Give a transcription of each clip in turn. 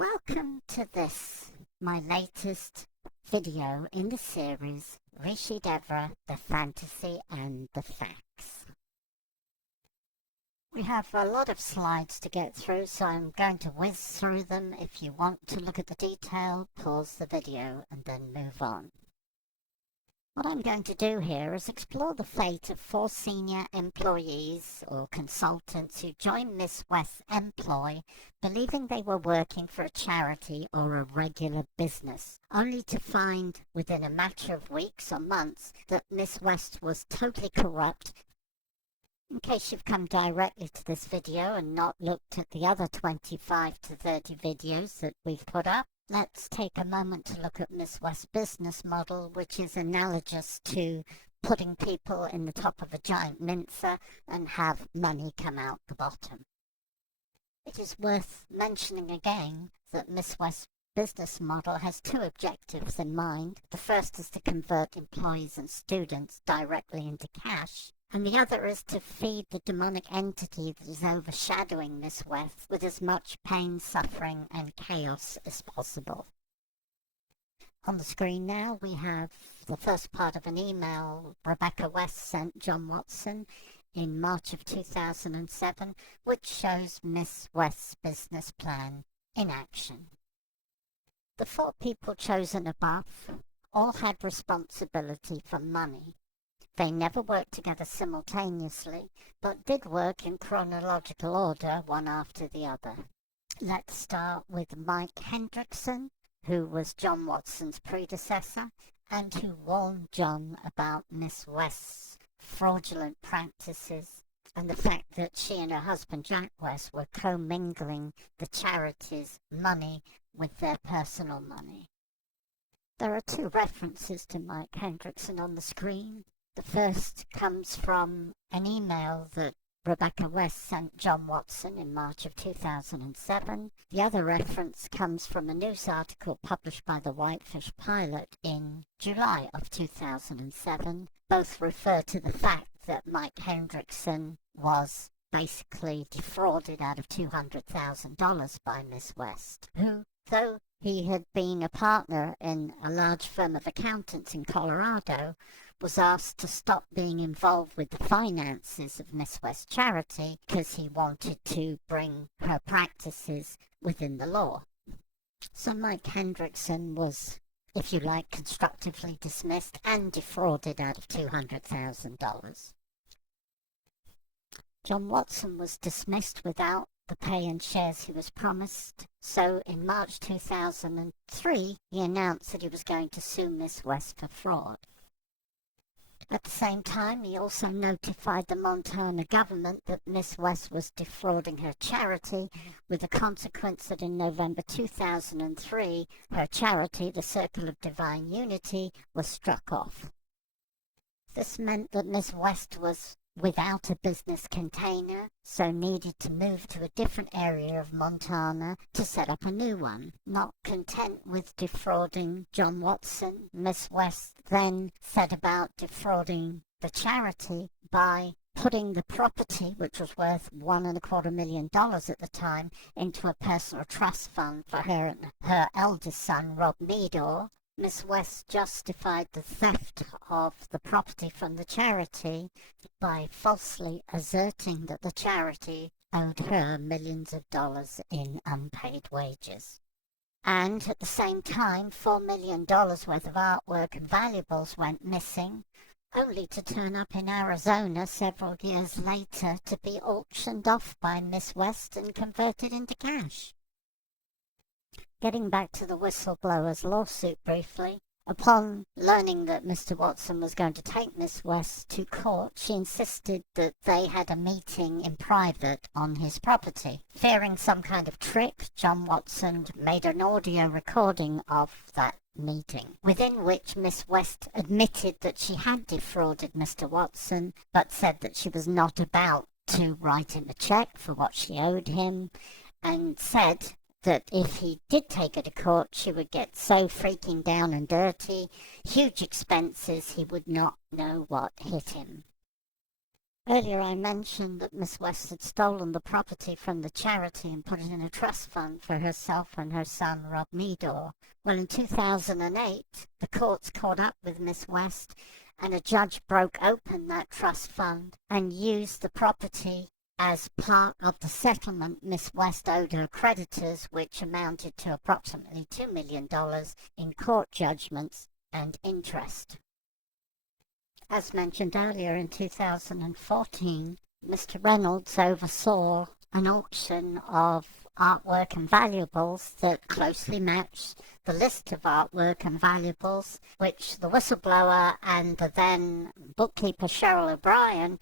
Welcome to this, my latest video in the series, Rishi Devra, the Fantasy and the Facts. We have a lot of slides to get through, so I'm going to whiz through them. If you want to look at the detail, pause the video and then move on. What I'm going to do here is explore the fate of 4 senior employees or consultants who joined Miss West's employ believing they were working for a charity or a regular business, only to find within a matter of weeks or months that Miss West was totally corrupt. In case you've come directly to this video and not looked at the other 25 to 30 videos that we've put up, let's take a moment to look at Miss West's business model, which is analogous to putting people in the top of a giant mincer and have money come out the bottom. It is worth mentioning again that Miss West's business model has 2 objectives in mind. The first is to convert employees and students directly into cash, and the other is to feed the demonic entity that is overshadowing Miss West with as much pain, suffering, and chaos as possible. On the screen now we have the first part of an email Rebecca West sent John Watson in March of 2007, which shows Miss West's business plan in action. The 4 people chosen above all had responsibility for money. They never worked together simultaneously, but did work in chronological order, one after the other. Let's start with Mike Hendrickson, who was John Watson's predecessor, and who warned John about Miss West's fraudulent practices and the fact that she and her husband Jack West were commingling the charity's money with their personal money. There are 2 references to Mike Hendrickson on the screen. The first comes from an email that Rebecca West sent John Watson in March of 2007. The other reference comes from a news article published by the Whitefish Pilot in July of 2007. Both refer to the fact that Mike Hendrickson was basically defrauded out of $200,000 by Miss West, who, though he had been a partner in a large firm of accountants in Colorado, was asked to stop being involved with the finances of Miss West's charity because he wanted to bring her practices within the law. So Mike Hendrickson was, if you like, constructively dismissed and defrauded out of $200,000. John Watson was dismissed without the pay and shares he was promised, so in March 2003 he announced that he was going to sue Miss West for fraud. At the same time, he also notified the Montana government that Miss West was defrauding her charity, with the consequence that in November 2003, her charity, the Circle of Divine Unity, was struck off. This meant that Miss West was without a business container, so needed to move to a different area of Montana to set up a new one. Not content with defrauding John Watson, Miss West then set about defrauding the charity by putting the property, which was worth $1.25 million at the time, into a personal trust fund for her and her eldest son, Rob Meador. Miss West justified the theft of the property from the charity by falsely asserting that the charity owed her millions of dollars in unpaid wages. And at the same time, $4 million worth of artwork and valuables went missing, only to turn up in Arizona several years later to be auctioned off by Miss West and converted into cash. Getting back to the whistleblower's lawsuit briefly, upon learning that Mr. Watson was going to take Miss West to court, she insisted that they had a meeting in private on his property. Fearing some kind of trick, John Watson made an audio recording of that meeting, within which Miss West admitted that she had defrauded Mr. Watson, but said that she was not about to write him a check for what she owed him, and said that if he did take her to court, she would get so freaking down and dirty, huge expenses, he would not know what hit him. Earlier I mentioned that Miss West had stolen the property from the charity and put it in a trust fund for herself and her son Rob Meador. Well, in 2008, the courts caught up with Miss West and a judge broke open that trust fund and used the property as part of the settlement Miss West owed her creditors, which amounted to approximately $2 million in court judgments and interest. As mentioned earlier, in 2014, Mr. Reynolds oversaw an auction of artwork and valuables that closely matched the list of artwork and valuables which the whistleblower and the then bookkeeper Cheryl O'Brien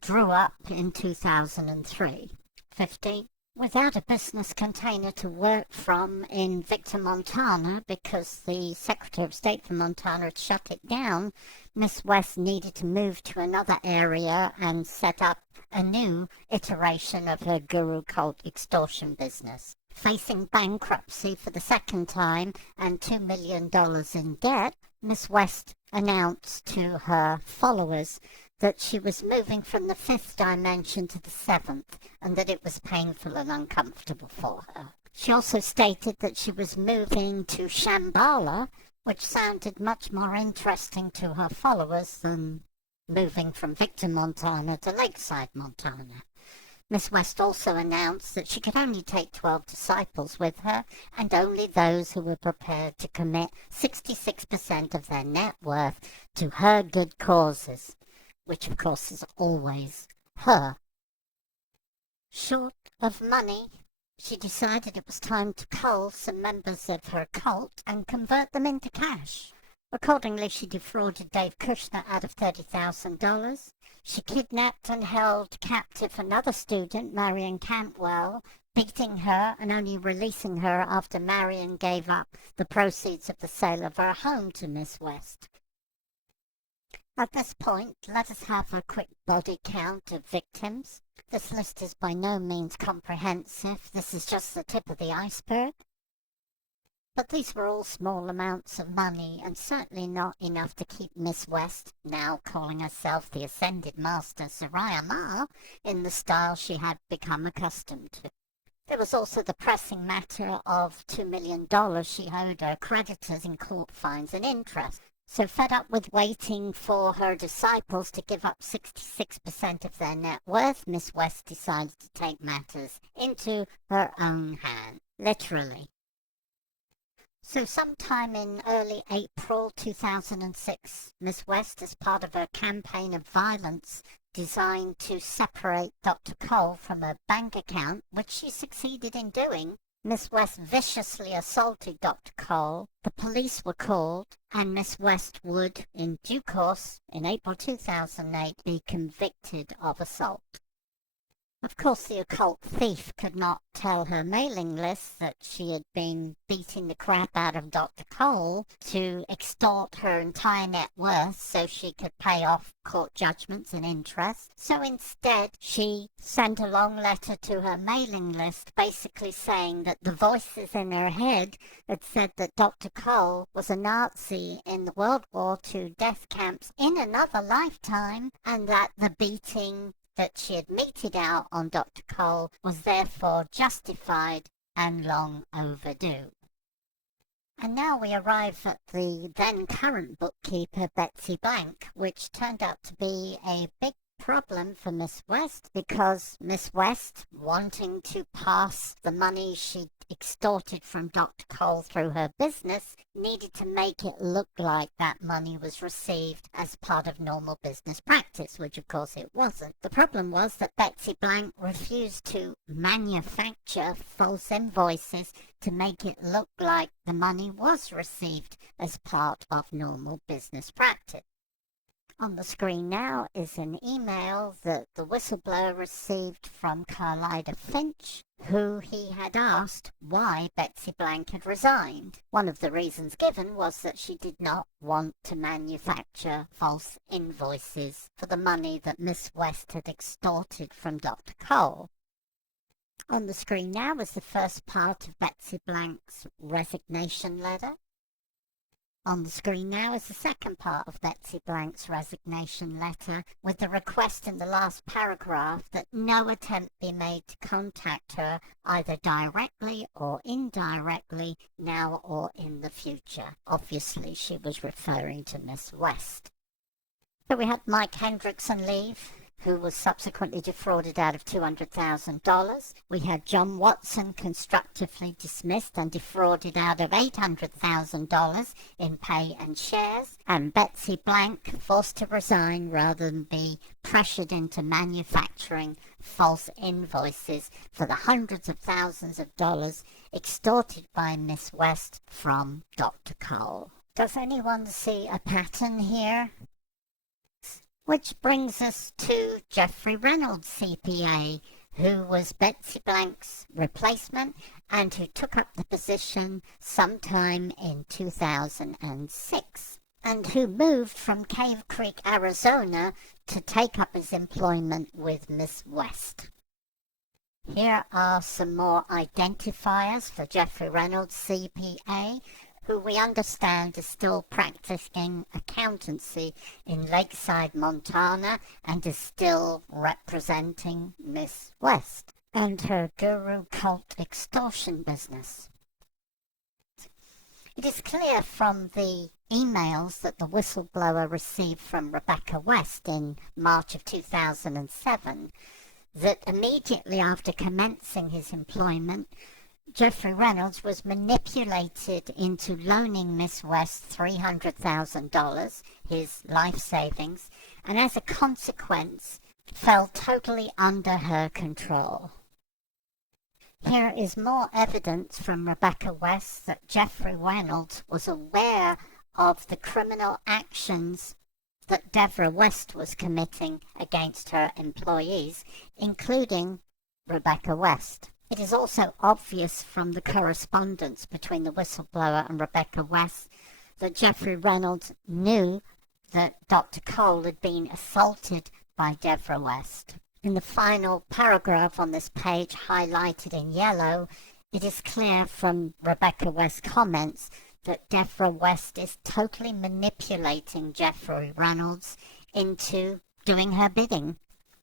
drew up in 2003-15. Without a business container to work from in Victor, Montana, because the Secretary of State for Montana had shut it down, Miss West needed to move to another area and set up a new iteration of her guru cult extortion business. Facing bankruptcy for the second time and $2 million in debt, Miss West announced to her followers that she was moving from the fifth dimension to the seventh, and that it was painful and uncomfortable for her. She also stated that she was moving to Shambhala, which sounded much more interesting to her followers than moving from Victor, Montana to Lakeside, Montana. Miss West also announced that she could only take 12 disciples with her, and only those who were prepared to commit 66% of their net worth to her good causes, which of course is always her. Short of money, she decided it was time to cull some members of her cult and convert them into cash. Accordingly, she defrauded Dave Kushner out of $30,000. She kidnapped and held captive another student, Marion Cantwell, beating her and only releasing her after Marion gave up the proceeds of the sale of her home to Miss West. At this point, let us have a quick body count of victims. This list is by no means comprehensive. This is just the tip of the iceberg. But these were all small amounts of money, and certainly not enough to keep Miss West, now calling herself the Ascended Master Soraya Ma, in the style she had become accustomed to. There was also the pressing matter of $2 million she owed her creditors in court fines and interest. So fed up with waiting for her disciples to give up 66% of their net worth, Miss West decided to take matters into her own hand, literally. So sometime in early April 2006, Miss West, as part of her campaign of violence designed to separate Dr. Cole from her bank account, which she succeeded in doing, Miss West viciously assaulted Dr. Cole. The police were called, and Miss West would, in due course, in April 2008, be convicted of assault. Of course, the occult thief could not tell her mailing list that she had been beating the crap out of Dr. Cole to extort her entire net worth so she could pay off court judgments and interest. So instead, she sent a long letter to her mailing list basically saying that the voices in her head had said that Dr. Cole was a Nazi in the World War II death camps in another lifetime, and that the beating that she had meted out on Dr. Cole was therefore justified and long overdue. And now we arrive at the then current bookkeeper, Betsy Blank, which turned out to be a big problem for Miss West, because Miss West, wanting to pass the money she extorted from Dr. Cole through her business, needed to make it look like that money was received as part of normal business practice, which of course it wasn't. The problem was that Betsy Blank refused to manufacture false invoices to make it look like the money was received as part of normal business practice. On the screen now is an email that the whistleblower received from Carlida Finch, who he had asked why Betsy Blank had resigned. One of the reasons given was that she did not want to manufacture false invoices for the money that Miss West had extorted from Dr. Cole. On the screen now is the first part of Betsy Blank's resignation letter. On the screen now is the second part of Betsy Blank's resignation letter, with the request in the last paragraph that no attempt be made to contact her either directly or indirectly, now or in the future. Obviously, she was referring to Miss West. So we had Mike Hendrickson leave, who was subsequently defrauded out of $200,000. We had John Watson constructively dismissed and defrauded out of $800,000 in pay and shares, and Betsy Blank forced to resign rather than be pressured into manufacturing false invoices for the hundreds of thousands of dollars extorted by Miss West from Dr. Cole. Does anyone see a pattern here? Which brings us to Jeffrey Reynolds, CPA, who was Betsy Blank's replacement and who took up the position sometime in 2006, and who moved from Cave Creek, Arizona, to take up his employment with Miss West. Here are some more identifiers for Jeffrey Reynolds, CPA, who we understand is still practicing accountancy in Lakeside, Montana, and is still representing Miss West and her guru cult extortion business. It is clear from the emails that the whistleblower received from Rebecca West in March of 2007 that immediately after commencing his employment, Jeffrey Reynolds was manipulated into loaning Miss West $300,000, his life savings, and as a consequence fell totally under her control. Here is more evidence from Rebecca West that Jeffrey Reynolds was aware of the criminal actions that Devra West was committing against her employees, including Rebecca West. It is also obvious from the correspondence between the whistleblower and Rebecca West that Jeffrey Reynolds knew that Dr. Cole had been assaulted by Devra West. In the final paragraph on this page, highlighted in yellow, it is clear from Rebecca West's comments that Devra West is totally manipulating Jeffrey Reynolds into doing her bidding.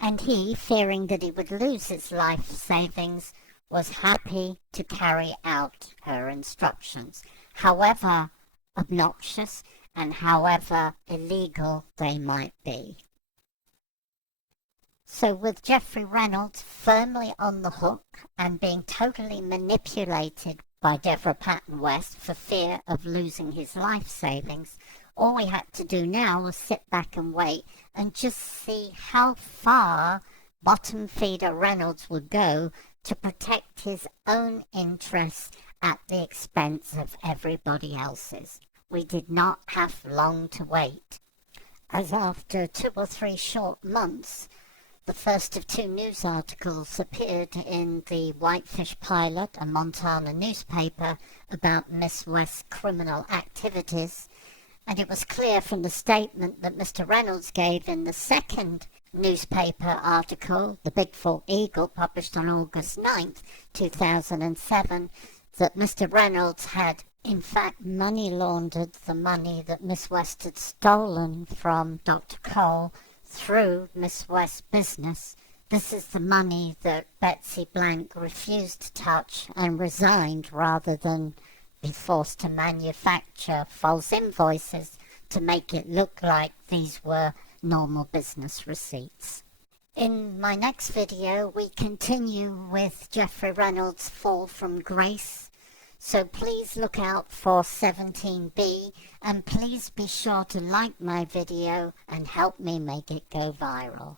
And he, fearing that he would lose his life savings, was happy to carry out her instructions, however obnoxious and however illegal they might be. So with Jeffrey Reynolds firmly on the hook and being totally manipulated by Devra Patton West for fear of losing his life savings, all we had to do now was sit back and wait and just see how far bottom feeder Reynolds would go to protect his own interests at the expense of everybody else's. We did not have long to wait, as after 2 or 3 short months, the first of 2 news articles appeared in the Whitefish Pilot, a Montana newspaper, about Miss West's criminal activities, and it was clear from the statement that Mr. Reynolds gave in the second newspaper article, the Bigfoot Eagle, published on August 9th, 2007, that Mr. Reynolds had in fact money laundered the money that Miss West had stolen from Dr. Cole through Miss West's business. This is the money that Betsy Blank refused to touch and resigned rather than be forced to manufacture false invoices to make it look like these were normal business receipts. In my next video, we continue with Jeffrey Reynolds' fall from grace. So please look out for 17B, and please be sure to like my video and help me make it go viral.